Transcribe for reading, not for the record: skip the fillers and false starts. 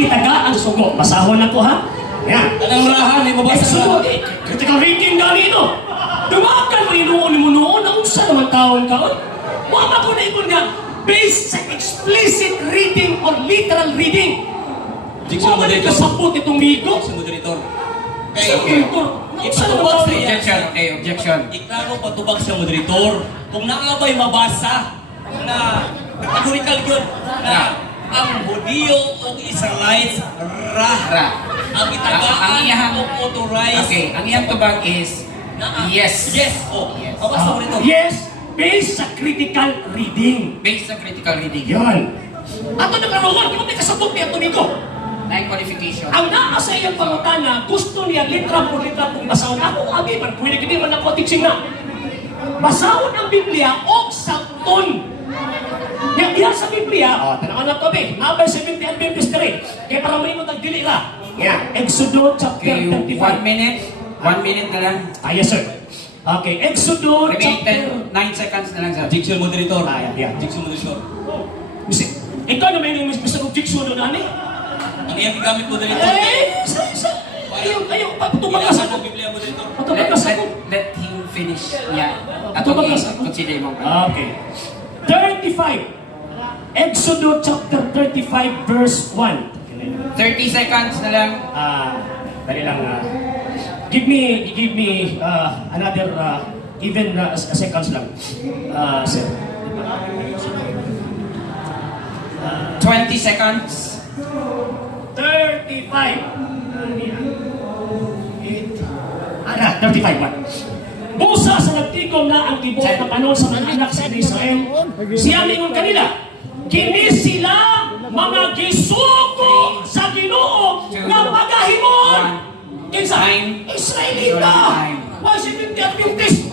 gitagaan sugo. Basahon ako ha. Yan. Anong rahan, may mabasa Sugo, na. critical reading gani ito. Dumakan mo inuon mo noon, ang unsa naman taon kaon. Wala ko na ikon nga, based sa explicit reading or literal reading. Diction Wala moderator. ka sapot itong migo. Diction moderator. Sa kultur. Unsa naman Ipatubag taon sa niya? Objection, okay, objection. Iklaro patubag sa moderator. Kung naabay mabasa na categorical yun na ang Hudiyo o Israelites Ra. ang itagaan Ang iyahang- o authorized. Okay, ang iyang tubag is yes. Yes. Oh. Yes. Mabasa mo nito. Yes, based sa critical reading. Based sa critical reading. Yan. Ato na karoon, kung may kasabot niya tumigo. Nine qualification. Ang naa sa iyang pangutana, gusto niya litra po basahon. Ako abi, man, pwede hindi man ako tiksing na. Basahon ang Biblia o sakton. Yang diha sa Biblia, tanawan na to, be. Nabay 70 and 23. Kaya para may magdili ra. Yan, Exodo chapter Okay, 35. 1 minute. 1 minute na lang. Yes, sir. Okay, Exodo Remaining chapter... 9 seconds na lang, sir. Diction moderator. Yeah. Diction moderator. Misi, ikaw na may nung Mr. Objection doon, ani? Ang iyang gigamit moderator. Isa. Ayaw, patubag ka sa Ilasan ang ako. Biblia moderator. Patubag ka sa ako. Let him finish. Yeah. Ito ba nasa- consider mo. Okay. 35. Exodo chapter 35 verse 1. 30 seconds na lang. Dali lang. Give me another even seconds lang. Sir. 20 seconds. 35. 35 man. Musa sa nagtigom na ang tibuok na panon sa mga anak sa Israel. Siya mingon kanila, kini sila mga gisuko sa Ginoo nga pagahimon. Kinsa? Israelita. Why si Biblia Adventist?